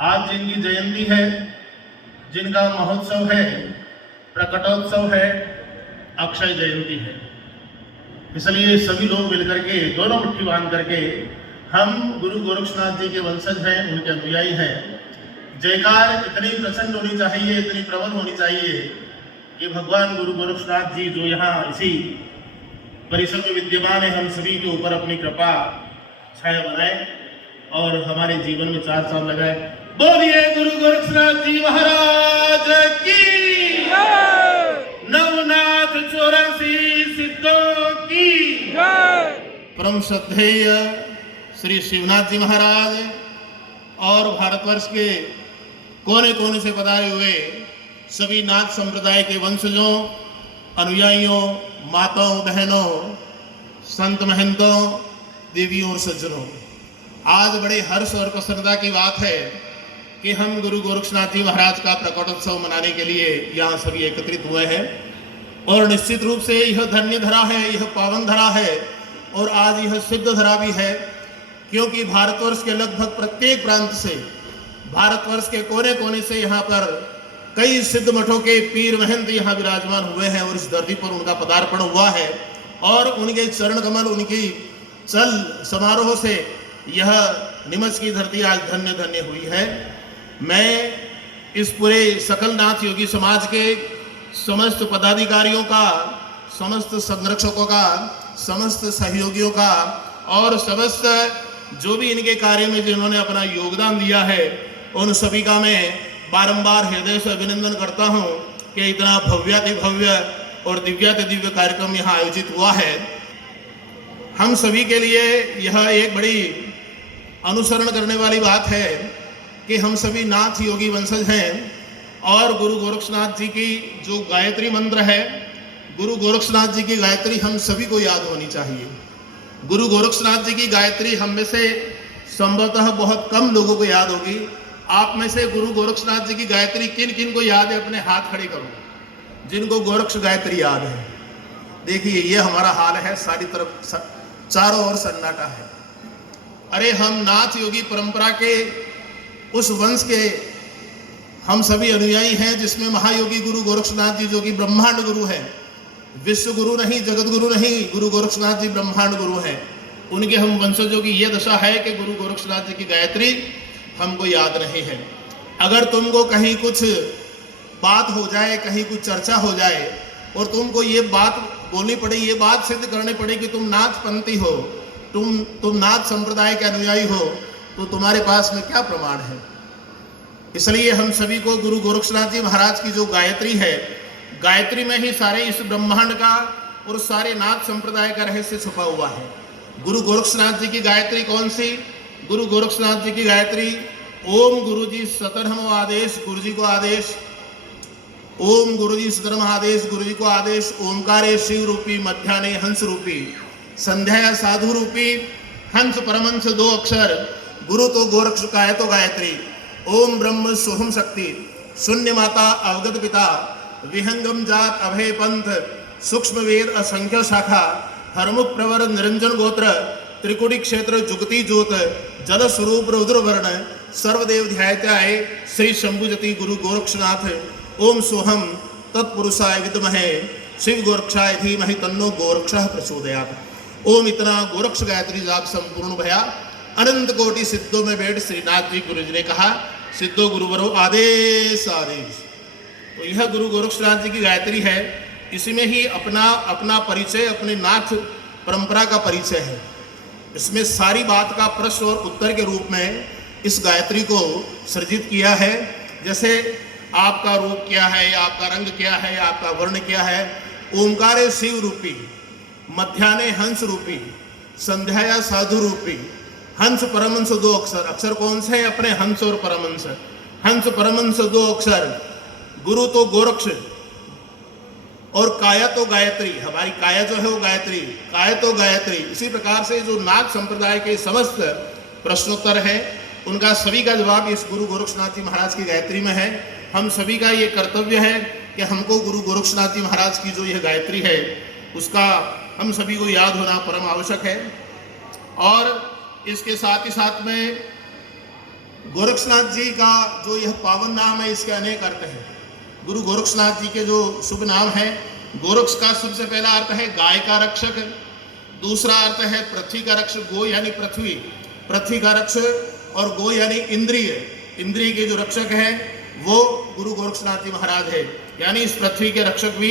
आज जिनकी जयंती है, जिनका महोत्सव है, प्रकटोत्सव है, अक्षय जयंती है, इसलिए सभी लोग मिलकर के दोनों मुट्ठी बांध करके हम गुरु गोरक्षनाथ जी के वंशज हैं, उनके अनुयायी हैं। जयकार इतनी प्रचंड होनी चाहिए, इतनी प्रबल होनी चाहिए कि भगवान गुरु गोरक्षनाथ जी जो यहाँ इसी परिसर में विद्यमान है, हम सभी के ऊपर अपनी कृपा छाया बनाए और हमारे जीवन में चार चांद लगाए। बोलिए गुरु गोरक्षनाथ जी महाराज की, नवनाथ 84 सिद्धों की, परम श्रद्धेय श्री शिवनाथ जी महाराज और भारतवर्ष के कोने कोने से पधारे हुए सभी नाथ संप्रदाय के वंशजों, अनुयायियों, माताओं, बहनों, संत महंतों, देवियों और सज्जनों, आज बड़े हर्ष और प्रसन्नता की बात है कि हम गुरु गोरक्षनाथ जी महाराज का प्रकटोत्सव मनाने के लिए यहाँ सभी एकत्रित हुए हैं। और निश्चित रूप से यह धन्य धरा है, यह पावन धरा है और आज यह सिद्ध धरा भी है, क्योंकि भारतवर्ष के लगभग प्रत्येक प्रांत से, भारतवर्ष के कोने कोने से यहाँ पर कई सिद्ध मठों के पीर महंत यहाँ विराजमान हुए हैं और इस धरती पर उनका पदार्पण हुआ है और उनके चरण कमल, उनकी चल समारोह से यह निमच की धरती आज धन्य धन्य हुई है। मैं इस पूरे सकल नाथ योगी समाज के समस्त पदाधिकारियों का, समस्त संरक्षकों का, समस्त सहयोगियों का और समस्त जो भी इनके कार्य में जिन्होंने अपना योगदान दिया है, उन सभी का मैं बारंबार हृदय से अभिनंदन करता हूं कि इतना भव्याति भव्य और दिव्याति दिव्य कार्यक्रम यहाँ आयोजित हुआ है। हम सभी के लिए यह एक बड़ी अनुसरण करने वाली बात है कि हम सभी नाथ योगी वंशज हैं और गुरु गोरक्षनाथ जी की जो गायत्री मंत्र है, गुरु गोरक्षनाथ जी की गायत्री हम सभी को याद होनी चाहिए। गुरु गोरक्षनाथ जी की गायत्री हम में से संभवतः बहुत कम लोगों को याद होगी। आप में से गुरु गोरक्षनाथ जी की गायत्री किन किन को याद है? अपने हाथ खड़े करो जिनको गोरक्ष गायत्री याद है। देखिए ये हमारा हाल है, सारी तरफ चारों ओर सन्नाटा है। अरे हम नाथ योगी परंपरा के उस वंश के हम सभी अनुयायी हैं जिसमें महायोगी गुरु गोरक्षनाथ जी जो कि ब्रह्मांड गुरु है, विश्व गुरु नहीं, जगत गुरु नहीं, गुरु गोरक्षनाथ जी ब्रह्मांड गुरु हैं। उनके हम वंशजों की यह दशा है कि गुरु गोरक्षनाथ जी की गायत्री हमको याद नहीं है। अगर तुमको कहीं कुछ बात हो जाए, कहीं कुछ चर्चा हो जाए और तुमको ये बात बोलनी पड़े, ये बात सिद्ध करनी पड़े कि तुम नाथ पंथी हो, तुम नाथ संप्रदाय के अनुयायी हो, तो तुम्हारे पास में क्या प्रमाण है? इसलिए हम सभी को गुरु गोरक्षनाथ जी महाराज की जो गायत्री है, गायत्री में ही सारे इस ब्रह्मांड का और सारे नाथ संप्रदाय का रहस्य छुपा हुआ है। गुरु गोरक्षनाथ जी की गायत्री कौन सी? गुरु गोरक्षनाथ जी की गायत्री ओम गुरु जी सतरहम आदेश, गुरु जी को आदेश, ओम गुरु जी सतरहम आदेश, गुरु जी को आदेश, ओंकारे शिव रूपी, मध्याने हंस रूपी, संध्या साधु रूपी, हंस परमहंस दो अक्षर, गुरु तो गोरक्ष काय तो गायत्री, ओम ब्रह्म सोहम शक्ति, शून्य माता अवगत पिता, विहंगम जात अभय पंथ, सूक्ष्म वेद असंख्य शाखा, हरमुख प्रवर निरंजन गोत्र, त्रिकुटी क्षेत्र जुगति ज्योत, जल स्वरूप रुद्र वर्ण, सर्वदेव ध्यायत्याय श्री शंभुजति गुरु गोरक्षनाथ, ओम सोहम तत्पुरुषाय विद्महे शिव गोरक्षाय धीमहि तन्नो गोरक्षः प्रचोदयात्। ओम इतना गोरक्ष गायत्री जाप संपूर्ण भया, अनंत कोटि सिद्धों में बैठ श्रीनाथ जी गुरु जी ने कहा, सिद्धो गुरुवरो आदेश आदेश। तो यह गुरु गोरक्षनाथ जी की गायत्री है। इसी में ही अपना परिचय, अपने नाथ परंपरा का परिचय है। इसमें सारी बात का प्रश्न और उत्तर के रूप में इस गायत्री को सृजित किया है। जैसे आपका रूप क्या है, आपका रंग क्या है, आपका वर्ण क्या है। ओंकारे शिव रूपी, मध्याने हंस रूपी, संध्याया साधु रूपी, हंस परमहंस दो अक्षर। अक्षर कौन से हैं? अपने हंस और परमहंस। हंस परमहंस दो अक्षर, गुरु तो गोरक्ष और काया तो गायत्री। हमारी काया जो है वो गायत्री, काय तो गायत्री। इसी प्रकार से जो नाथ संप्रदाय के समस्त प्रश्नोत्तर हैं, उनका सभी का जवाब इस गुरु गोरक्षनाथ जी महाराज की गायत्री में है। हम सभी का ये कर्तव्य है कि हमको गुरु गोरक्षनाथ जी महाराज की जो यह गायत्री है उसका हम सभी को याद होना परम आवश्यक है। और इसके साथ ही साथ में गोरक्षनाथ जी का जो यह पावन नाम है, इसके अनेक अर्थ हैं। गुरु गोरक्षनाथ जी के जो शुभ नाम है, गोरक्ष का सबसे पहला अर्थ है गाय का रक्षक, दूसरा अर्थ है पृथ्वी का रक्षक, गो यानी पृथ्वी, पृथ्वी का रक्षक, और गो यानी इंद्रिय, इंद्रिय के जो रक्षक है वो गुरु गोरक्षनाथ जी महाराज है, यानी इस पृथ्वी के रक्षक भी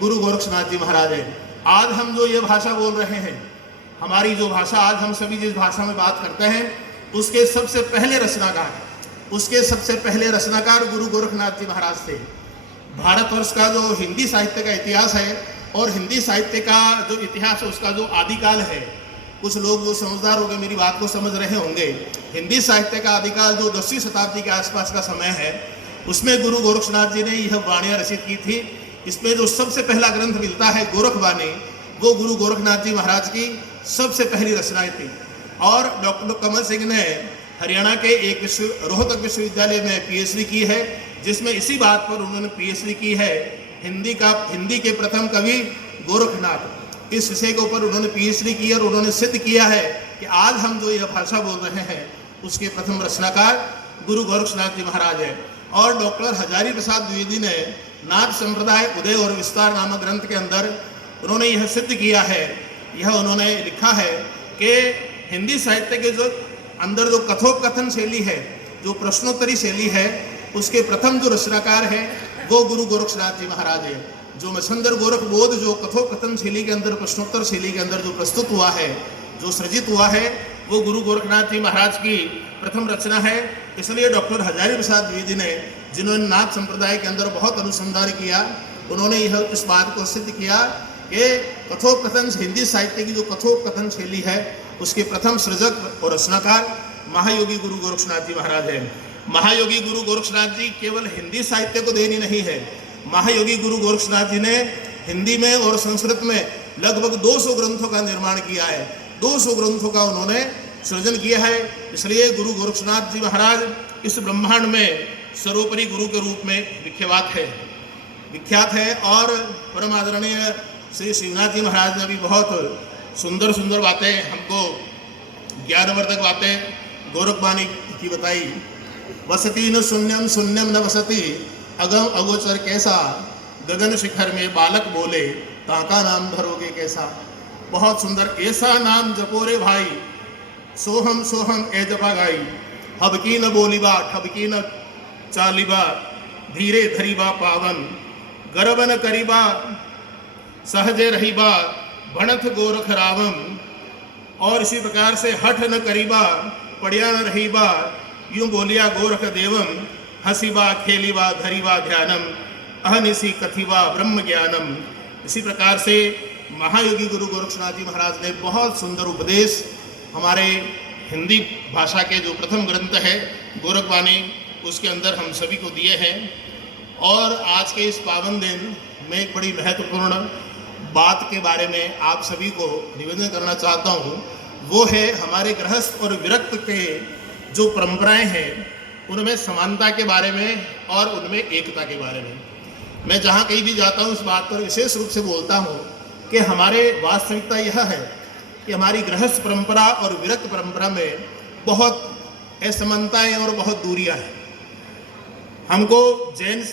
गुरु गोरक्षनाथ जी महाराज है। आज हम जो ये भाषा बोल रहे हैं, हमारी जो भाषा, आज हम सभी जिस भाषा में बात करते हैं, उसके सबसे पहले रचनाकार गुरु गोरखनाथ जी महाराज थे। भारतवर्ष का जो हिंदी साहित्य का इतिहास है और हिंदी साहित्य का जो इतिहास है, उसका जो आदिकाल है, कुछ लोग जो समझदार होंगे मेरी बात को समझ रहे होंगे, हिंदी साहित्य का आदिकाल जो 10वीं शताब्दी के आसपास का समय है, उसमें गुरु गोरक्षनाथ जी ने यह वाणियाँ रचित की थी। इसमें जो सबसे पहला ग्रंथ मिलता है गोरखवाणी, वो गुरु गोरखनाथ जी महाराज की सबसे पहली रचनाएं थी। और डॉक्टर कमल सिंह ने हरियाणा के एक रोहतक विश्वविद्यालय में पीएचडी की है, जिसमें इसी बात पर उन्होंने पीएचडी की है, हिंदी के प्रथम कवि गोरखनाथ, इस विषय के ऊपर उन्होंने पीएचडी की और उन्होंने सिद्ध किया है कि आज हम जो यह भाषा बोल रहे हैं, उसके प्रथम रचनाकार गुरु गोरक्षनाथ जी महाराज है। और डॉक्टर हजारी प्रसाद द्विवेदी ने नाथ संप्रदाय उदय और विस्तार नामक ग्रंथ के अंदर उन्होंने यह सिद्ध किया है, यह उन्होंने लिखा है कि हिंदी साहित्य के जो अंदर जो कथोपकथन शैली है, जो प्रश्नोत्तरी शैली है, उसके प्रथम जो रचनाकार है वो गुरु गोरक्षनाथ जी महाराज है। जो मसंदर गोरख बोध जो कथोपकथन शैली के अंदर, प्रश्नोत्तर शैली के अंदर जो प्रस्तुत हुआ है, जो सृजित हुआ है, वो गुरु गोरखनाथ जी महाराज की प्रथम रचना है। इसलिए डॉक्टर हजारी प्रसाद द्विवेदी ने, जिन्होंने नाथ संप्रदाय के अंदर बहुत अनुसंधान किया, उन्होंने यह इस बात को सिद्ध किया कि कथोपकथन, हिंदी साहित्य की जो कथोपकथन शैली है, उसके प्रथम सृजक और रचनाकार महायोगी गुरु गोरक्षनाथ जी महाराज है। महायोगी गुरु गोरक्षनाथ जी केवल हिंदी साहित्य को देनी नहीं है, महायोगी गुरु गोरक्षनाथ जी ने हिंदी में और संस्कृत में लगभग 200 ग्रंथों का निर्माण किया है, 200 ग्रंथों का उन्होंने सृजन किया है। इसलिए गुरु गोरक्षनाथ जी महाराज इस ब्रह्मांड में सर्वोपरि गुरु के रूप में विख्यात है। और परम आदरणीय श्री शिवनाथ जी महाराज ने भी बहुत सुंदर सुंदर बातें हमको, ज्ञानवर्धक बातें गोरखवाणी की बताई। वसती न शून्यम शून्यम न वसती, अगम अगोचर कैसा, गगन शिखर में बालक बोले, ताका नाम धरोगे कैसा। बहुत सुंदर। ऐसा नाम जपोरे भाई, सोहम सोहम ए जपा गाई, हबकी न बोलीबा ठबकी न चालीबा, धीरे धरीबा पावन, गर्व न करीबा सहजे रहीबा, भणथ गोरख रावम। और इसी प्रकार से हठ न करीबा पड़िया न रहीबा, यूं बोलिया गोरख देवम, हसीबा खेलीबा धरीबा ध्यानम, अहनिसी कथिबा ब्रह्म ज्ञानम। इसी प्रकार से महायोगी गुरु गोरक्षनाथ जी महाराज ने बहुत सुंदर उपदेश हमारे हिंदी भाषा के जो प्रथम ग्रंथ है गोरखवाणी, उसके अंदर हम सभी को दिए हैं। और आज के इस पावन दिन में एक बड़ी महत्वपूर्ण बात के बारे में आप सभी को निवेदन करना चाहता हूँ, वो है हमारे गृहस्थ और विरक्त के जो परंपराएं हैं, उनमें समानता के बारे में और उनमें एकता के बारे में। मैं जहाँ कहीं भी जाता हूँ, इस बात पर विशेष रूप से बोलता हूँ कि हमारे वास्तविकता यह है कि हमारी गृहस्थ परंपरा और विरक्त परंपरा में बहुत असमानताएं और बहुत दूरियां हैं। हमको जैन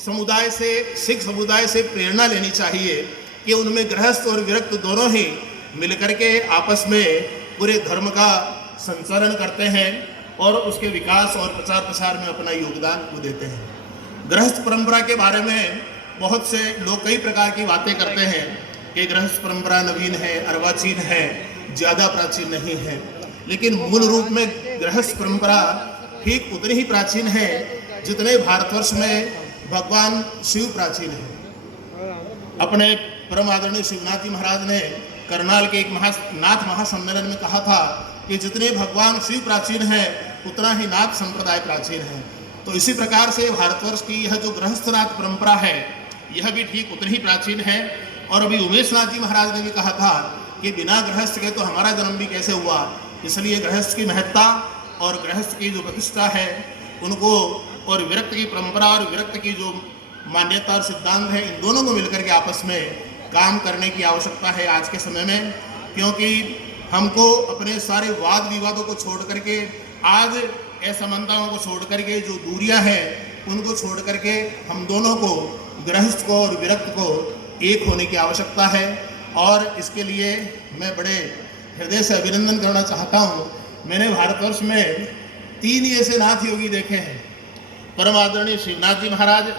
समुदाय से, सिख समुदाय से प्रेरणा लेनी चाहिए कि उनमें गृहस्थ और विरक्त दोनों ही मिलकर के आपस में पूरे धर्म का संचालन करते हैं और उसके विकास और प्रचार प्रसार में अपना योगदान वो देते हैं। गृहस्थ परंपरा के बारे में बहुत से लोग कई प्रकार की बातें करते हैं कि गृहस्थ परंपरा नवीन है, अर्वाचीन है, ज़्यादा प्राचीन नहीं है, लेकिन मूल रूप में गृहस्थ परंपरा ठीक उतनी ही प्राचीन है जितने भारतवर्ष में भगवान शिव प्राचीन है। अपने परम आदरणीय शिवनाथ जी महाराज ने करनाल के एक नाथ महासम्मेलन में कहा था कि जितने भगवान शिव प्राचीन है, उतना ही नाथ संप्रदाय प्राचीन है। तो इसी प्रकार से भारतवर्ष की यह जो गृहस्थनाथ परंपरा है, यह भी ठीक उतनी ही प्राचीन है। और अभी उमेश नाथ जी महाराज ने भी कहा था कि बिना गृहस्थ के तो हमारा जन्म भी कैसे हुआ। इसलिए गृहस्थ की महत्ता और गृहस्थ की जो प्रतिष्ठा है उनको, और विरक्त की परंपरा और विरक्त की जो मान्यता और सिद्धांत है, इन दोनों को मिलकर के आपस में काम करने की आवश्यकता है आज के समय में। क्योंकि हमको अपने सारे वाद विवादों को छोड़ करके आज असमानताओं को छोड़ करके, जो दूरियां हैं उनको छोड़ करके हम दोनों को, गृहस्थ को और विरक्त को, एक होने की आवश्यकता है। और इसके लिए मैं बड़े हृदय से अभिनंदन करना चाहता हूँ। मैंने भारतवर्ष में 3 ऐसे नाथ योगी देखे हैं। परम आदरणीय शिवनाथ जी महाराज,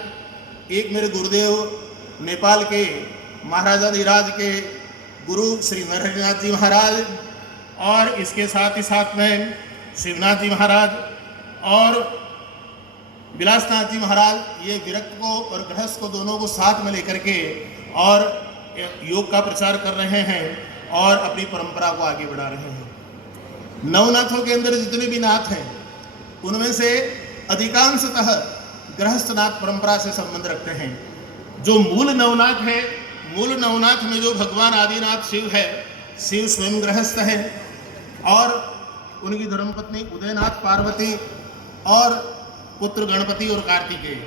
एक मेरे गुरुदेव नेपाल के महाराजाधिराज के गुरु श्री नरहरिनाथ जी महाराज, और इसके साथ ही साथ में शिवनाथ जी महाराज और विलासनाथ जी महाराज। ये विरक्त को और गृहस्थ को दोनों को साथ में लेकर के और योग का प्रचार कर रहे हैं और अपनी परंपरा को आगे बढ़ा रहे हैं। नवनाथों के अंदर जितने भी नाथ हैं उनमें से अधिकांशतः गृहस्थनाथ परंपरा से संबंध रखते हैं। जो मूल नवनाथ है, मूल नवनाथ में जो भगवान आदिनाथ शिव है, शिव स्वयं गृहस्थ है और उनकी धर्मपत्नी उदयनाथ पार्वती और पुत्र गणपति और कार्तिकेय।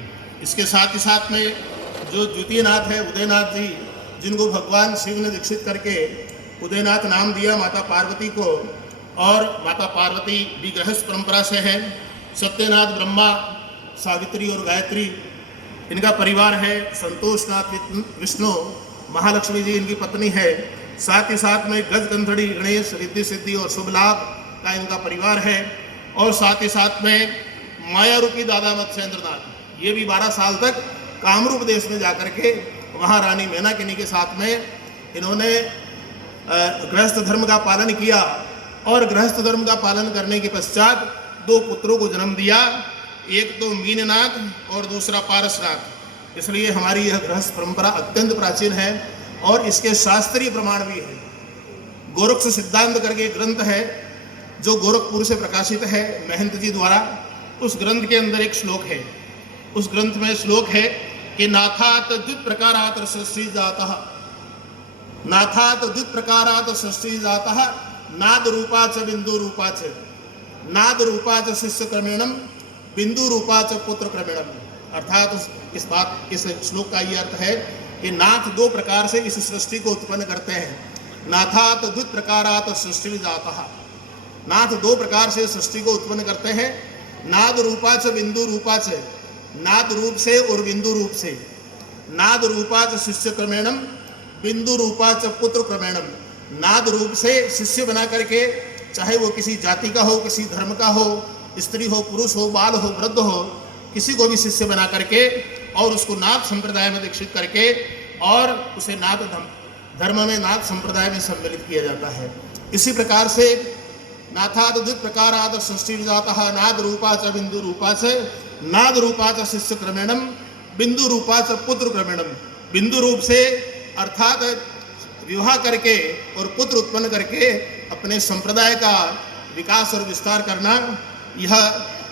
इसके साथ ही साथ में जो द्वितीय नाथ है उदयनाथ जी, जिनको भगवान शिव ने दीक्षित करके उदयनाथ नाम दिया माता पार्वती को, और माता पार्वती भी गृहस्थ परंपरा से है। सत्यनाथ ब्रह्मा, सावित्री और गायत्री इनका परिवार है। संतोषनाथ विष्णु, महालक्ष्मी जी इनकी पत्नी है। साथ ही साथ में गजगंधड़ी गणेश, रिद्धि सिद्धि और शुभ लाभ का इनका परिवार है। और साथ ही साथ में माया रूपी दादा मत्स्येंद्रनाथ, ये भी 12 साल तक कामरूप देश में जाकर के वहाँ रानी मेनाकिनी के साथ में इन्होंने गृहस्थ धर्म का पालन किया और गृहस्थ धर्म का पालन करने के पश्चात 2 पुत्रों को जन्म दिया। एक तो मीननाथ और दूसरा पारसनाथ। इसलिए हमारी यह गृहस्थ परंपरा अत्यंत प्राचीन है और इसके शास्त्रीय प्रमाण भी है। गोरक्ष सिद्धांत करके ग्रंथ है जो गोरखपुर से प्रकाशित है महंत जी द्वारा। उस ग्रंथ के अंदर एक श्लोक है। उस ग्रंथ में श्लोक है कि नाथात द्विप्रकारात् सृष्टि जातः, नाथात द्विप्रकारात् सृष्टि जातः, नाद रूपा च बिंदु रूपा च, नाद रूपा च शिष्य क्रमेणम, बिंदु रूपा च पुत्र क्रमेणम। अर्थात इस श्लोक का ये अर्थ है कि नाथ 2 प्रकार से इस सृष्टि को उत्पन्न करते हैं। नाथात द्विप्रकारात् सृष्टि जातः, नाथ 2 प्रकार से सृष्टि को उत्पन्न करते हैं। नाद रूपा च बिंदु रूपा च, नाद रूप से और बिंदु रूप से। नाद रूपा च शिष्य क्रमेणम, बिंदु रूपा च पुत्र क्रमेणम। नाद रूप से शिष्य बना करके, चाहे वो किसी जाति का हो, किसी धर्म का हो, स्त्री हो, पुरुष हो, बाल हो, वृद्ध हो, किसी को भी शिष्य बना करके और उसको नाथ संप्रदाय में दीक्षित करके और उसे नाथ धर्म में, नाथ संप्रदाय में सम्मिलित किया जाता है। इसी प्रकार से नाथात द्विप्रकारात् सृष्टि जातः, नाद रूपा च बिंदु रूपा च, नाद रूपा च शिष्य क्रमेणम, बिंदु रूपा च पुत्र क्रमेणम। बिंदु रूप से अर्थात विवाह करके और पुत्र उत्पन्न करके अपने संप्रदाय का विकास और विस्तार करना, यह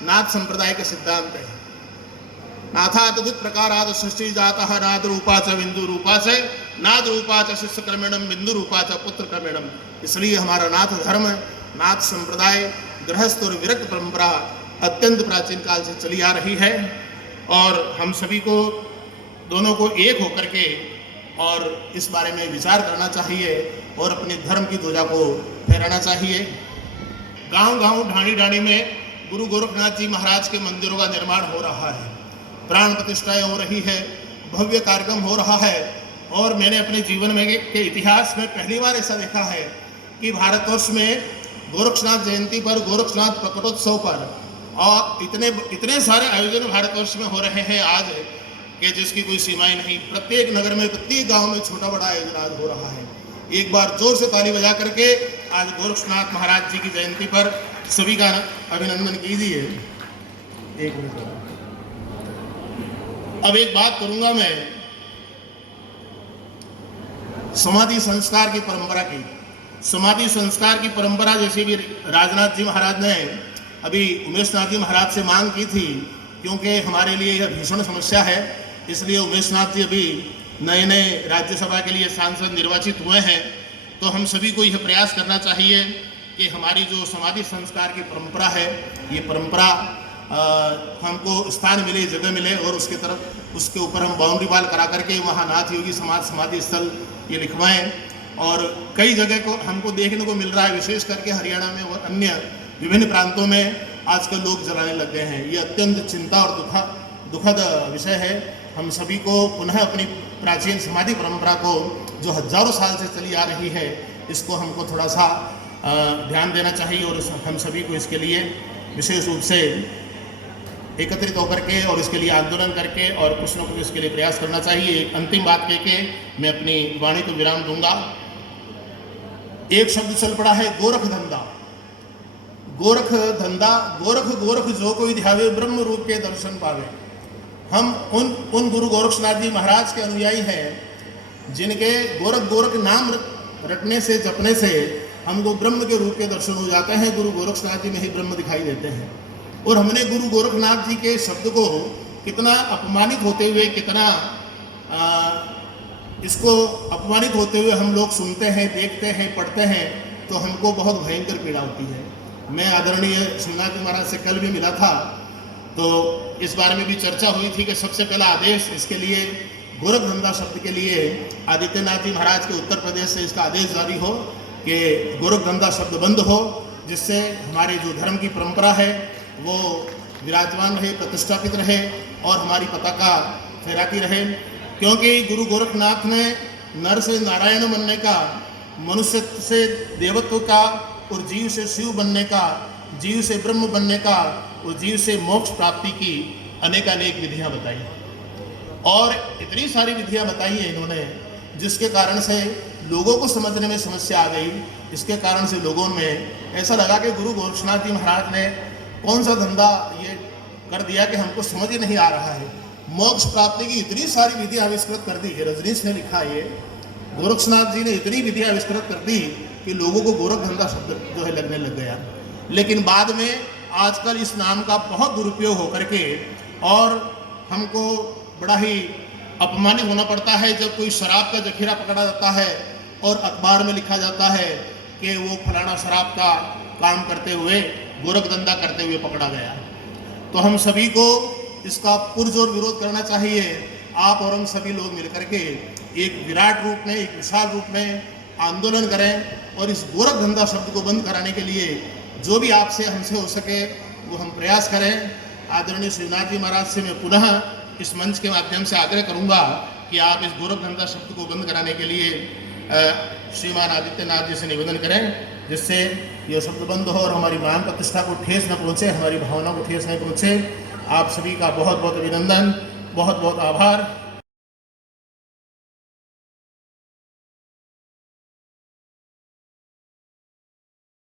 नाथ संप्रदाय का सिद्धांत है। नाथात द्विप्रकारात् सृष्टि जातः, नाद रूपा च बिंदु रूपा च, नाद रूपा च शिष्य क्रमेणम, बिंदु रूपा च पुत्र क्रमेणम। इसलिए हमारा नाथ धर्म, नाथ संप्रदाय, गृहस्थ और विरक्त परंपरा अत्यंत प्राचीन काल से चली आ रही है और हम सभी को, दोनों को एक होकर के और इस बारे में विचार करना चाहिए और अपने धर्म की ध्वजा को फहराना चाहिए। गांव-गांव, ढाणी-ढाणी में गुरु गोरखनाथ जी महाराज के मंदिरों का निर्माण हो रहा है, प्राण प्रतिष्ठाएं हो रही है, भव्य कार्यक्रम हो रहा है। और मैंने अपने जीवन में के इतिहास में पहली बार ऐसा देखा है कि भारतवर्ष में गोरक्षनाथ जयंती पर, गोरक्षनाथ प्रकटोत्सव पर और इतने सारे आयोजन भारतवर्ष में हो रहे हैं आज कि जिसकी कोई सीमाएं नहीं। प्रत्येक नगर में, प्रत्येक गांव में छोटा बड़ा आयोजन आज हो रहा है। एक बार जोर से ताली बजा करके आज गोरक्षनाथ महाराज जी की जयंती पर सभी का अभिनंदन कीजिए। एक मिनट, अब एक बात करूंगा मैं समाधि संस्कार की परंपरा की। समाधि संस्कार की परंपरा जैसे भी राजनाथ जी महाराज ने अभी उमेशनाथ जी महाराज से मांग की थी, क्योंकि हमारे लिए यह भीषण समस्या है, इसलिए उमेशनाथ जी अभी नए नए राज्यसभा के लिए सांसद निर्वाचित हुए हैं। तो हम सभी को यह प्रयास करना चाहिए कि हमारी जो समाधि संस्कार की परंपरा है, ये परंपरा हमको स्थान मिले, जगह मिले और उसके ऊपर हम बाउंड्री वाल करा करके वहाँ नाथ योगी समाधि स्थल ये लिखवाएं। और कई जगह को हमको देखने को मिल रहा है, विशेष करके हरियाणा में और अन्य विभिन्न प्रांतों में आजकल लोग जलाने लग गए हैं। ये अत्यंत चिंता और दुखद विषय है। हम सभी को पुनः अपनी प्राचीन समाधि परंपरा को जो हजारों साल से चली आ रही है, इसको हमको थोड़ा सा ध्यान देना चाहिए और हम सभी को इसके लिए विशेष रूप से एकत्रित होकर के और इसके लिए आंदोलन करके और कुछ न कुछ इसके लिए प्रयास करना चाहिए। अंतिम बात कह के मैं अपनी वाणी को विराम दूंगा। एक शब्द चल पड़ा है, गोरख धंधा। गोरख धंधा, गोरख गोरख जो कोई ध्यावे ब्रह्म रूप के दर्शन पावे। हम उन गुरु गोरक्षनाथ जी महाराज के अनुयायी हैं जिनके गोरख गोरख नाम रटने से, जपने से हमको ब्रह्म के रूप के दर्शन हो जाते हैं। गुरु गोरक्षनाथ जी में ही ब्रह्म दिखाई देते हैं। और हमने गुरु गोरखनाथ जी के शब्द को कितना अपमानित होते हुए, कितना इसको अपमानित होते हुए हम लोग सुनते हैं, देखते हैं, पढ़ते हैं, तो हमको बहुत भयंकर पीड़ा होती है। मैं आदरणीय शिवनाथ जी महाराज से कल भी मिला था, तो इस बारे में भी चर्चा हुई थी कि सबसे पहला आदेश इसके लिए, गोरख धंधा शब्द के लिए आदित्यनाथ जी महाराज के उत्तर प्रदेश से इसका आदेश जारी हो कि गोरख धंधा शब्द बंद हो, जिससे हमारे जो धर्म की परंपरा है वो विराजमान रहे, प्रतिष्ठापित रहे और हमारी पताका फहराती रहे। क्योंकि गुरु गोरखनाथ ने नर से नारायण बनने का, मनुष्य से देवत्व का और जीव से शिव बनने का, जीव से ब्रह्म बनने का और जीव से मोक्ष प्राप्ति की अनेकानेक विधियां बताई और इतनी सारी विधियां बताई है इन्होंने, जिसके कारण से लोगों को समझने में समस्या आ गई। इसके कारण से लोगों में ऐसा लगा कि गुरु गोरक्षनाथ जी महाराज ने कौन सा धंधा ये कर दिया कि हमको समझ ही नहीं आ रहा है। मोक्ष प्राप्ति की इतनी सारी विधियां आविष्कृत कर दी है, रजनीश ने लिखा है, गोरक्षनाथ जी ने इतनी विधियां आविष्कृत कर दी कि लोगों को गोरख धंधा शब्द जो है लगने लग गया। लेकिन बाद में आजकल इस नाम का बहुत दुरुपयोग होकर के और हमको बड़ा ही अपमानित होना पड़ता है जब कोई शराब का जखीरा पकड़ा जाता है और अखबार में लिखा जाता है कि वो फलाना शराब का काम करते हुए, गोरख धंधा करते हुए पकड़ा गया। तो हम सभी को इसका पुरजोर विरोध करना चाहिए। आप और हम सभी लोग मिलकर के एक विराट रूप में, एक विशाल रूप में आंदोलन करें और इस गोरख धंधा शब्द को बंद कराने के लिए जो भी आपसे, हमसे हो सके वो हम प्रयास करें। आदरणीय शिवनाथ जी महाराज से मैं पुनः इस मंच के माध्यम से आग्रह करूंगा कि आप इस गोरख धंधा शब्द को बंद कराने के लिए श्रीमान आदित्यनाथ जी से निवेदन करें, जिससे यह शब्द बंद हो और हमारी मान प्रतिष्ठा को ठेस न पहुँचे, हमारी भावना को ठेस न पहुँचे। आप सभी का बहुत बहुत अभिनंदन, बहुत बहुत आभार।